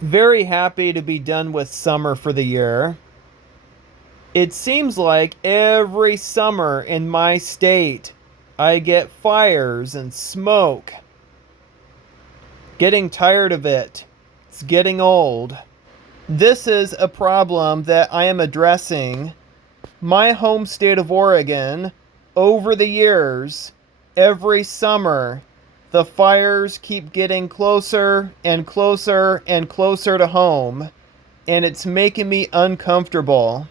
Very happy to be done with summer for the year. It seems like every summer in my state, I get fires and smoke. Getting tired of it. It's getting old. This is a problem that I am addressing. My home state of Oregon, over the years, every summer, the fires keep getting closer and closer and closer to home, and it's making me uncomfortable.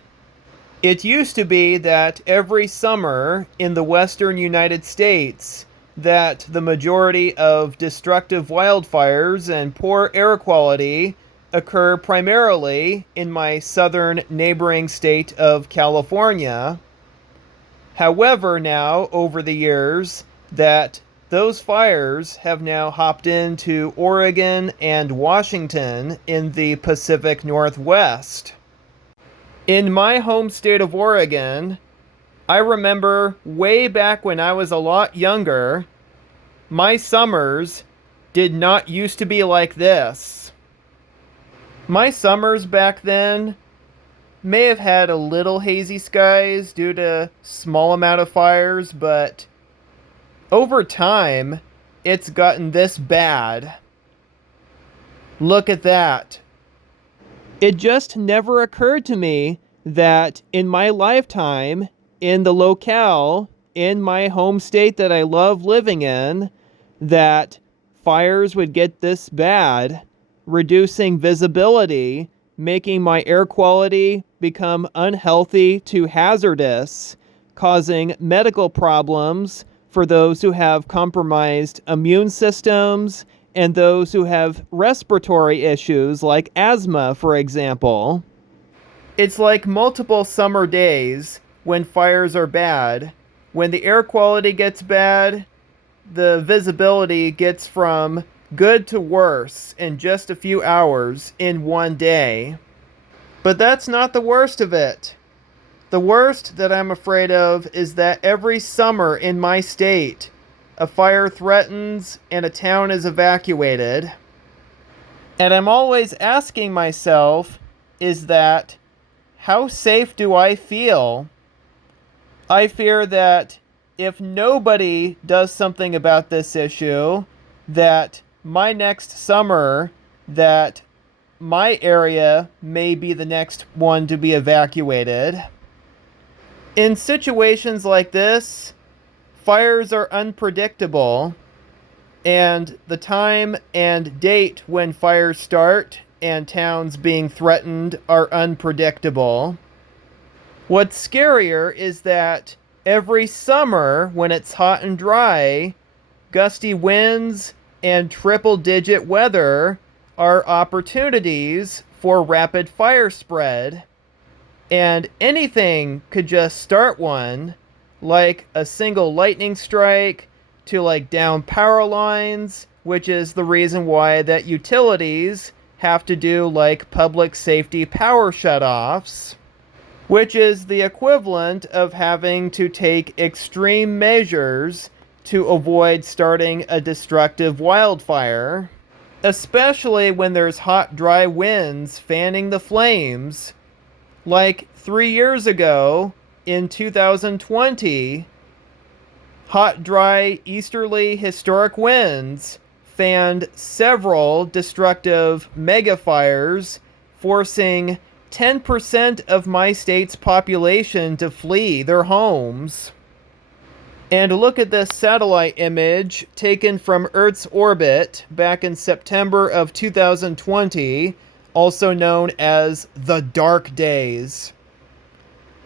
It used to be that every summer in the western United States, that the majority of destructive wildfires and poor air quality occur primarily in my southern neighboring state of California. However, now, over the years, that those fires have now hopped into Oregon and Washington in the Pacific Northwest. In my home state of Oregon, I remember way back when I was a lot younger, my summers did not used to be like this. My summers back then may have had a little hazy skies due to small amount of fires, but over time, it's gotten this bad. Look at that. It just never occurred to me that in my lifetime, in the locale, in my home state that I love living in, that fires would get this bad, reducing visibility, making my air quality become unhealthy to hazardous, causing medical problems for those who have compromised immune systems and those who have respiratory issues like asthma, for example. It's like multiple summer days when fires are bad. When the air quality gets bad, the visibility gets from good to worse in just a few hours in one day. But that's not the worst of it. The worst that I'm afraid of is that every summer in my state, a fire threatens and a town is evacuated. And I'm always asking myself, is that, how safe do I feel? I fear that if nobody does something about this issue, that my next summer, that my area may be the next one to be evacuated. In situations like this, fires are unpredictable, and the time and date when fires start and towns being threatened are unpredictable. What's scarier is that every summer, when it's hot and dry, gusty winds and triple-digit weather are opportunities for rapid fire spread. And anything could just start one, like a single lightning strike to like down power lines, which is the reason why that utilities have to do like public safety power shutoffs, which is the equivalent of having to take extreme measures to avoid starting a destructive wildfire, especially when there's hot, dry winds fanning the flames. Like 3 years ago, in 2020, hot, dry, easterly historic winds fanned several destructive megafires, forcing 10% of my state's population to flee their homes. And look at this satellite image taken from Earth's orbit back in September of 2020, also known as the Dark Days.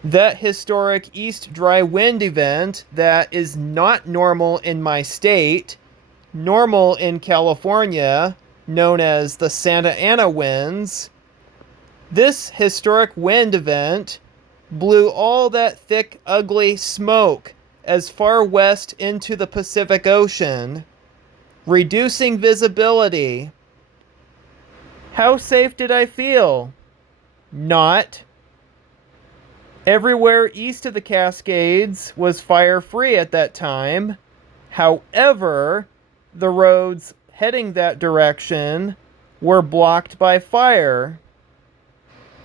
That historic east dry wind event that is not normal in my state, normal in California, known as the Santa Ana winds. This historic wind event blew all that thick, ugly smoke as far west into the Pacific Ocean, reducing visibility. How safe did I feel? Not. Everywhere east of the Cascades was fire-free at that time. However, the roads heading that direction were blocked by fire.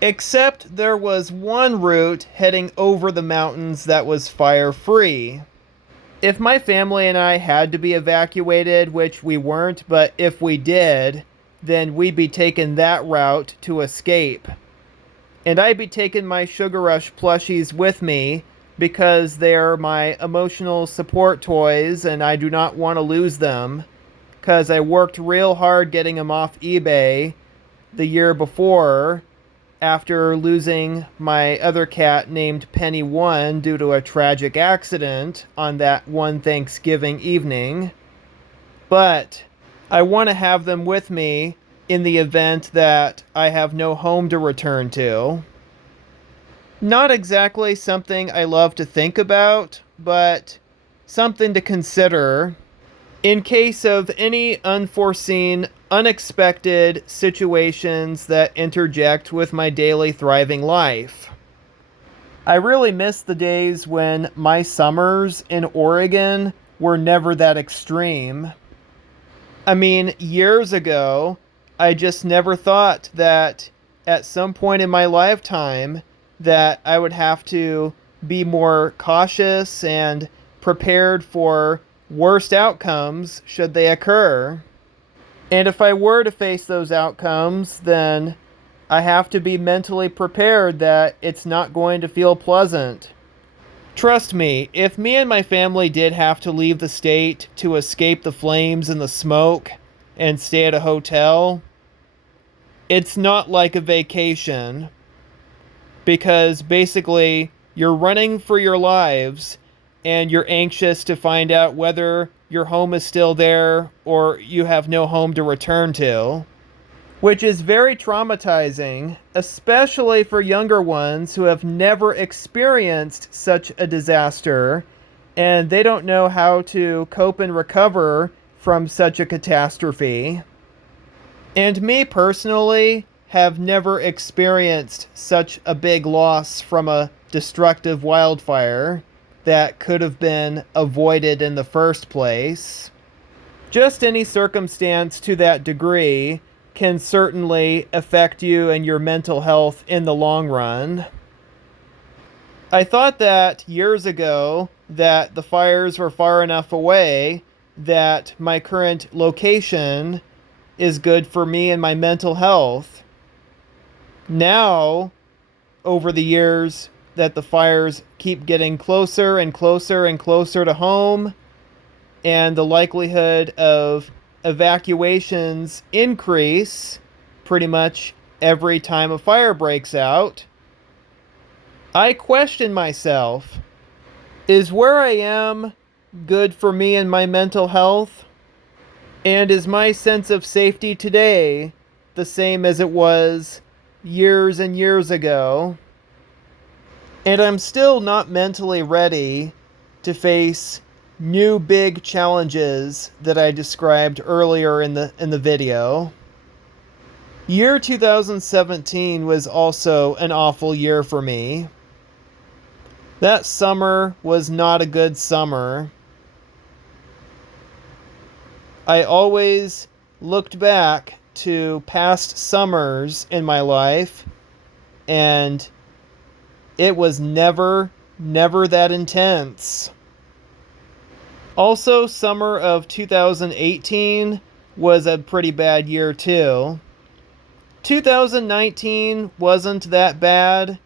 Except there was one route heading over the mountains that was fire-free. If my family and I had to be evacuated, which we weren't, but if we did, then we'd be taking that route to escape. And I'd be taking my Sugar Rush plushies with me because they're my emotional support toys and I do not want to lose them, because I worked real hard getting them off eBay the year before, after losing my other cat named Penny 1 due to a tragic accident on that one Thanksgiving evening. But I want to have them with me in the event that I have no home to return to. Not exactly something I love to think about, but something to consider in case of any unforeseen, unexpected situations that interject with my daily thriving life. I really miss the days when my summers in Oregon were never that extreme. I mean, years ago, I just never thought that at some point in my lifetime that I would have to be more cautious and prepared for worst outcomes should they occur. And if I were to face those outcomes, then I have to be mentally prepared that it's not going to feel pleasant. Trust me, if me and my family did have to leave the state to escape the flames and the smoke and stay at a hotel, it's not like a vacation, because basically you're running for your lives and you're anxious to find out whether your home is still there or you have no home to return to, which is very traumatizing, especially for younger ones who have never experienced such a disaster and they don't know how to cope and recover from such a catastrophe. And me personally have never experienced such a big loss from a destructive wildfire that could have been avoided in the first place. Just any circumstance to that degree can certainly affect you and your mental health in the long run. I thought that years ago that the fires were far enough away that my current location is good for me and my mental health. Now, over the years, that the fires keep getting closer and closer and closer to home, and the likelihood of evacuations increase pretty much every time a fire breaks out, I question myself, is where I am good for me and my mental health? And is my sense of safety today the same as it was years and years ago? And I'm still not mentally ready to face new big challenges that I described earlier in the video. Year 2017 was also an awful year for me. That summer was not a good summer. I always looked back to past summers in my life, and it was never that intense. Also, summer of 2018 was a pretty bad year too. 2019 wasn't that bad,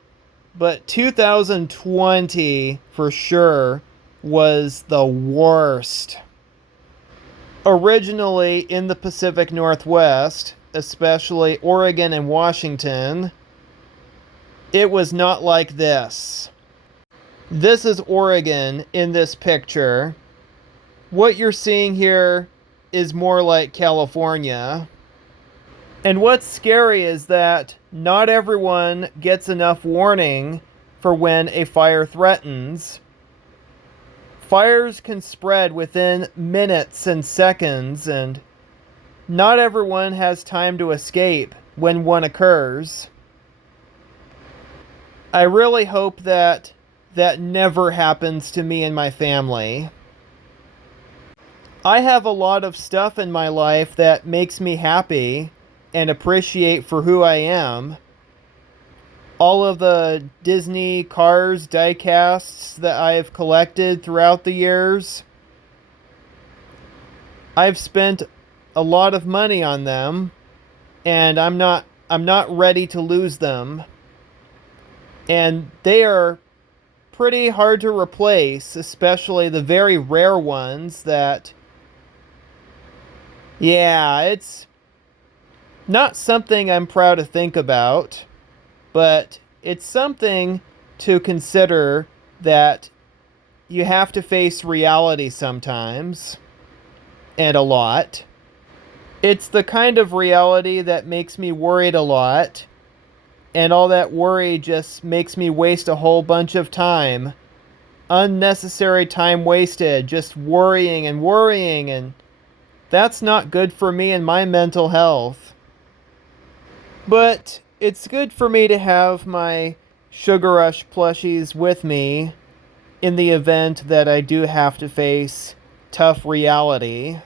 but 2020 for sure was the worst. Originally in the Pacific Northwest, especially Oregon and Washington, it was not like this. This is Oregon in this picture. What you're seeing here is more like California. And what's scary is that not everyone gets enough warning for when a fire threatens. Fires can spread within minutes and seconds, and not everyone has time to escape when one occurs. I really hope that that never happens to me and my family. I have a lot of stuff in my life that makes me happy, and appreciate for who I am. All of the Disney Cars diecasts that I have collected throughout the years, I've spent a lot of money on them, and I'm not ready to lose them. And they are pretty hard to replace, especially the very rare ones that, yeah, it's not something I'm proud to think about, but it's something to consider, that you have to face reality sometimes, and a lot. It's the kind of reality that makes me worried a lot, and all that worry just makes me waste a whole bunch of time. Unnecessary time wasted just worrying and worrying, and that's not good for me and my mental health. But it's good for me to have my Sugar Rush plushies with me in the event that I do have to face tough reality.